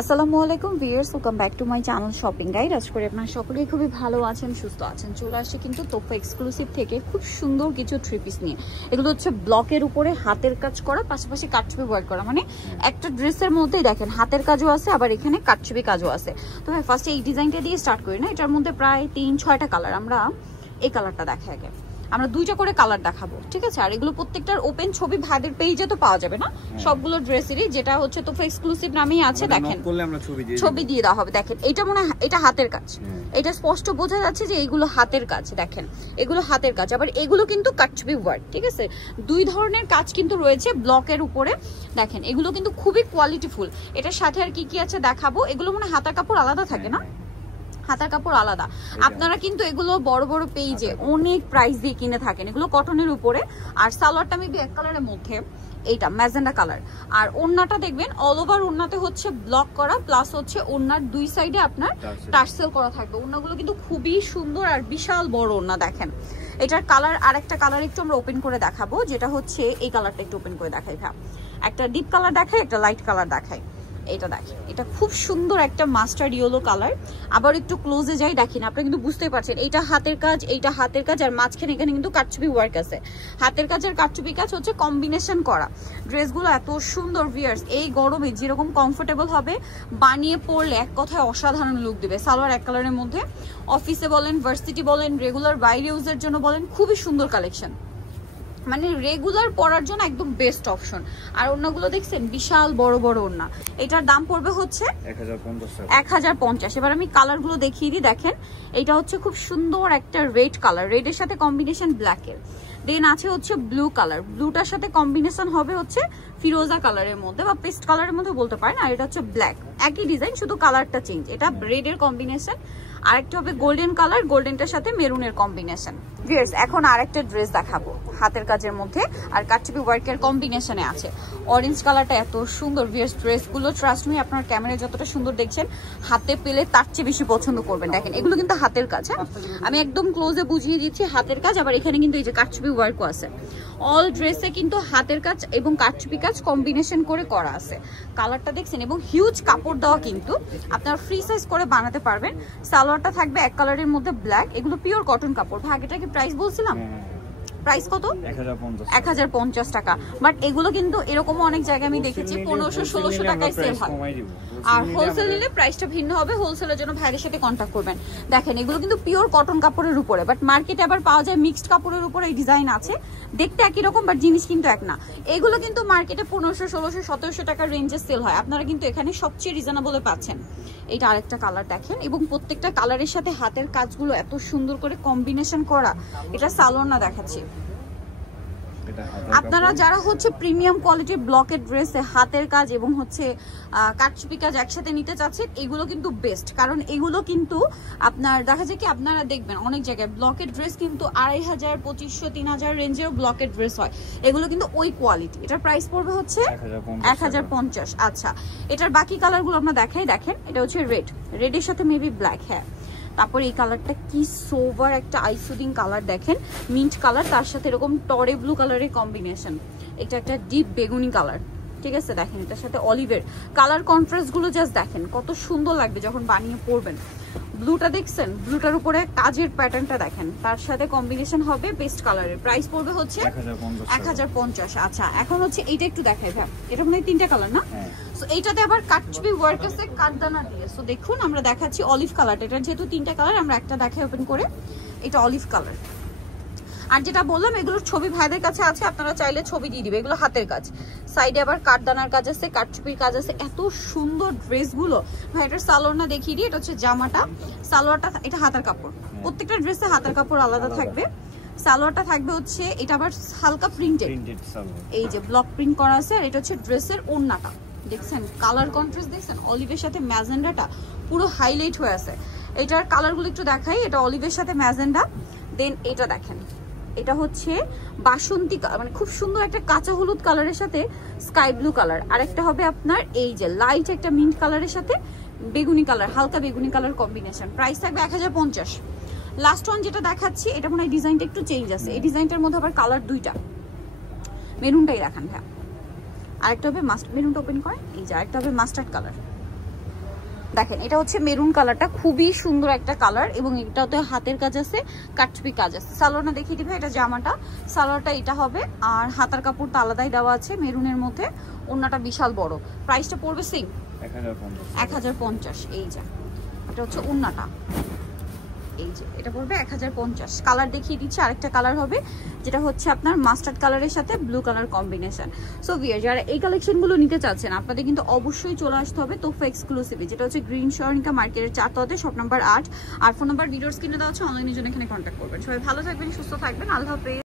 আসসালামু আলাইকুম viewers, welcome back to my channel shopping guide. আশা করি আপনারা সকলেই খুবই ভালো আছেন, সুস্থ আছেন। চলে আসছে কিন্তু তোফা এক্সক্লুসিভ থেকে খুব সুন্দর কিছু থ্রি পিস নিয়ে। এগুলো হচ্ছে ব্লকের উপরে হাতের কাজ করা, পাশাপাশি কাটছবি ওয়ার্ক করা, মানে একটা ড্রেসের মধ্যেই দেখেন হাতের কাজও আছে, আবার এখানে কাটছবি কাজও আছে। তো ভাই ফার্স্টে এই ডিজাইনটা দিয়ে স্টার্ট করি না। এটার মধ্যে প্রায় 3-6টা কালার। আমরা এই কালারটা দেখাই আগে, আমরা 2টা করে কালার দেখাবো, ঠিক আছে? আর এগুলো প্রত্যেকটার ওপেন ছবি ভাইদের পেজে তো পাওয়া যাবে না, সবগুলো ড্রেসেরই। যেটা হচ্ছে তোফা এক্সক্লুসিভ নামেই আছে, দেখেন ছবি দিয়ে দেওয়া হবে। দেখেন এটা মনে হয় এটা হাতের কাজ, এটা স্পষ্ট বোঝা যাচ্ছে যে এইগুলো হাতের কাজ। দেখেন এগুলো হাতের কাজ, আবার এগুলো কিন্তু কাটছবি ওয়ার্ক, ঠিক আছে? দুই ধরনের কাজ কিন্তু রয়েছে ব্লকের উপরে। দেখেন এগুলো কিন্তু খুবই কোয়ালিটিফুল। এটার সাথে আর কি কি আছে দেখাবো। এগুলো মনে হাতার কাপড় আলাদা থাকে না, হাতার কাপড় আলাদা। আপনারা কিন্তু এগুলো বড় বড় পেজে অনেক প্রাইস দিয়ে কিনে থাকেন। এগুলো কটনের উপরে, আর সালোয়ারটা মেবি এক কালারের মধ্যে, এইটা ম্যাজেন্ডা কালার। আর ওড়নাটা দেখবেন অল ওভার ওড়নাতে হচ্ছে ব্লক করা, প্লাস হচ্ছে ওড়নার দুই সাইডে আপনার টার্সেল করা থাকবে। ওড়নাগুলো কিন্তু খুবই সুন্দর আর বিশাল বড় ওড়না। দেখেন এটার কালার, আর একটা কালার একটু আমরা ওপেন করে দেখাবো, যেটা হচ্ছে এই কালারটা একটু ওপেন করে দেখাই। ভাব একটা ডিপ কালার দেখাই, একটা লাইট কালার দেখাই। এটা দেখেন, এটা খুব সুন্দর একটা মাস্টার্ড ইয়েলো কালার। আবার একটু ক্লোজে যাই, দেখেন আপনারা কিন্তু বুঝতেই পারছেন এইটা হাতের কাজ, এইটা হাতের কাজ, আর মাঝখানে এখানে কিন্তু কাটছবি ওয়ার্ক আছে। হাতের কাজ আর কাটছবি কাজ হচ্ছে কম্বিনেশন করা। ড্রেসগুলো এত সুন্দর ভিউয়ার্স, এই গরমে যেরকম কমফোর্টেবল হবে, বানিয়ে পরলে এক কথায় অসাধারণ লুক দেবে। সালোয়ার এক কালারের মধ্যে, অফিসে বলেন, ভার্সিটি বলেন, রেগুলার বাইরে ইউজের জন্য বলেন, খুবই সুন্দর কালেকশন। মানে রেগুলার পরার জন্য একদম বেস্ট অপশন। আর ওড়নাগুলো দেখছেন বিশাল বড় বড় ওড়না। এটার দাম পড়বে হচ্ছে 1050। এবার আমি কালারগুলো দেখিয়ে দিই। দেখেন এটা হচ্ছে খুব সুন্দর একটা রেড কালার, রেডের সাথে কম্বিনেশন ব্ল্যাকের। দেন আছে হচ্ছে ব্লু কালার, ব্লুটার সাথে কম্বিনেশন হবে হচ্ছে ফিরোজা কালারের মধ্যে বা পেস্ট কালারের মধ্যে বলতে পারেন। আর এটা হচ্ছে ব্ল্যাক, একই ডিজাইন, শুধু কালারটা চেঞ্জ। এটা রেডের কম্বিনেশন। আরেকটা হবে গোল্ডেন কালার, গোল্ডেনটার সাথে মেরুনের কম্বিনেশন। ভিউয়ার্স এখন আরেকটা ড্রেস দেখাবো হাতের কাজের মধ্যে, আর কাটছবি ওয়ার্কের কম্বিনেশনে আছে। অরেঞ্জ কালারটা এত সুন্দর ভিউয়ার্স। ড্রেসগুলো ট্রাস্ট মি, আপনার ক্যামেরায় যতটা সুন্দর দেখছেন, হাতে পেলে তার চেয়ে বেশি পছন্দ করবেন। দেখেন এগুলো কিন্তু হাতের কাজ, হ্যাঁ আমি একদম ক্লোজে বুঝিয়ে দিচ্ছি হাতের কাজ। আবার এখানে কিন্তু এই যে কাটছবি ওয়ার্কও আছে। অল ড্রেসে কিন্তু হাতের কাজ এবং কাটছবি কাজ কম্বিনেশন করে করা আছে। কালারটা দেখছেন, এবং হিউজ কাপড় দেওয়া, কিন্তু আপনারা ফ্রি সাইজ করে বানাতে পারবেন। সালোয়ারটা থাকবে এক কালারের মধ্যে ব্ল্যাক। এগুলো পিওর কটন কাপড়। ভাগ এটা কি প্রাইস বলছিলাম? প্রাইস কত? 1050 টাকা। বাট এগুলো কিন্তু এরকমও অনেক জায়গায় আমি দেখেছি 1500-1600 টাকায় সেল হয়। আর হোলসেল নিলে প্রাইসটা ভিন্ন হবে। হোলসেলের জন্য ভাইয়ের সাথে কন্ট্যাক্ট করবেন। দেখেন এগুলো কিন্তু পিওর কটন কাপড়ের উপরে, বাট মার্কেটে আবার পাওয়া যায় মিক্সড কাপড়ের উপরে। এই ডিজাইন আছে, দেখতে একই রকম, বাট জিনিস কিন্তু এক না। এগুলো কিন্তু মার্কেটে 1500-1600-1700 টাকার রেঞ্জে সেল হয়। আপনারা কিন্তু এখানে সবচেয়ে রিজনেবলে পাচ্ছেন। এটা আরেকটা কালার দেখেন, এবং প্রত্যেকটা কালারের সাথে হাতের কাজগুলো এত সুন্দর করে কম্বিনেশন করা। এটা সালোয়ার না দেখাচ্ছি। আপনারা যারা হচ্ছে প্রিমিয়াম কোয়ালিটির ব্লকের ড্রেসে হাতের কাজ এবং হচ্ছে কাটছবি কাজ একসাথে নিতে চাচ্ছেন, এগুলো কিন্তু বেস্ট। কারণ এগুলো কিন্তু আপনার দেখা যায় কি, আপনারা দেখবেন অনেক জায়গায় ব্লকের ড্রেস কিন্তু 2500, 2500-3000 রেঞ্জেও ব্লকের ড্রেস হয়। এগুলো কিন্তু ওই কোয়ালিটি। এটার প্রাইস পড়বে হচ্ছে 1050। আচ্ছা এটার বাকি কালারগুলো আমরা দেখাই। দেখেন এটা হচ্ছে রেড, রেডের সাথে মেবি ব্ল্যাক, হ্যাঁ। তারপর এই কালারটা কি সোভার একটা আইসুদিং কালার, দেখেন মিন্ট কালার, তার সাথে এরকম টরে ব্লু কালারের কম্বিনেশন। এটা একটা ডিপ বেগুনি কালার, ঠিক আছে? দেখেন এটার সাথে অলিভের কালার কন্ট্রাস্ট গুলো জাস্ট দেখেন কত সুন্দর লাগবে যখন বানিয়ে পরবেন। ব্লুটা দেখছেন, ব্লুটার উপরে কাজের প্যাটার্নটা দেখেন, তার সাথে কম্বিনেশন হবে পেস্ট কালারের। প্রাইস পড়বে হচ্ছে 1050। আচ্ছা এখন হচ্ছে এইটা একটু দেখাই ভাই, এটা মনে হয় 3টা কালার না? সো এইটাতে আবার কাটছবি ওয়ার্ক আছে কাটদানা দিয়ে। সো দেখুন আমরা দেখাচ্ছি অলিভ কালারটা। এটা যেহেতু 3টা কালার, আমরা একটা দেখাই ওপেন করে। এটা অলিভ কালার। আর যেটা বললাম এগুলোর ছবি ভাইদের কাছে আছে, আপনারা চাইলে ছবি দিয়ে দিবে। এগুলো হাতের কাজ, সাইডে আবার কাটদানার কাজ আছে, কাটছবির কাজ আছে। এত সুন্দর ড্রেসগুলো। ভাই এটার সালোয়ারটা দেখিয়ে দিই। এটা হচ্ছে জামাটা, সালোয়ারটা, এটা হাতের কাপড়। প্রত্যেকটা ড্রেসে হাতের কাপড় আলাদা থাকবে। সালোয়ারটা থাকবে হচ্ছে এটা আবার হালকা প্রিন্টেড, এই যে ব্লক প্রিন্ট করা আছে। আর এটা হচ্ছে ড্রেসের ওড়নাটা, দেখছেন কালার কন্ট্রাস্ট দেখছেন, অলিভের সাথে ম্যাজেন্ডাটা পুরো হাইলাইট হয়ে আছে। এটার কালারগুলো একটু দেখাই। এটা অলিভের সাথে ম্যাজেন্ডা। দেন এটা দেখেন, এটা হচ্ছে বাসন্তী, মানে খুব সুন্দর একটা কাঁচা হলুদ কালারের সাথে স্কাই ব্লু কালার। আর একটা হবে আপনার এই যে লাইট একটা মিন্ট কালারের সাথে বেগুনি কালার, হালকা বেগুনি কালার কম্বিনেশন। প্রাইস থাকবে 1050। লাস্ট ওয়ান যেটা দেখাচ্ছি, এটা মনে হয় ডিজাইনটা একটু চেঞ্জ আছে। এই ডিজাইনটার মধ্যে আবার কালার 2টা, মেরুনটাই দেখান ভাই। আরেকটা হবে মেরুনটা ওপেন করে, এই যে আরেকটা হবে মাস্টার্ড কালার। দেখেন এটা হচ্ছে মেরুন কালারটা, খুবই সুন্দর একটা কালার, এবং এটাতে হাতের কাজ আছে, কাটছুপি কাজ আছে। সালোয়ারটা দেখিয়ে দিবে, এটা জামাটা, সালোয়ারটা এটা হবে, আর হাতার কাপড়টা আলাদাই দেওয়া আছে মেরুনের মধ্যে, ওড়নাটা বিশাল বড়। প্রাইসটা পড়বে সেম 1050। এই যে এটা হচ্ছে ওড়নাটা, এই যে এটা পড়বে 1050। কালার দেখিয়ে দিচ্ছি, আরেকটা কালার হবে যেটা হচ্ছে আপনার মাস্টার্ড কালারের সাথে blue colour combination. So viewer যারা এই কালেকশনগুলো নিতে চাচ্ছেন আপনাদের কিন্তু অবশ্যই চলে আসতে হবে তোফা এক্সক্লুসিভে, যেটা হচ্ছে গ্রিন স্বর্ণিকা মার্কেটের 4 তলাতে, শপ নাম্বার 8। আর ফোন নাম্বার ভিডিওর স্ক্রিনে দেওয়া আছে, অনলাইনের জন্য এখানে কন্ট্যাক্ট করবেন। সবাই ভালো থাকবেন, সুস্থ থাকবেন, আল্লাহ হাফেজ।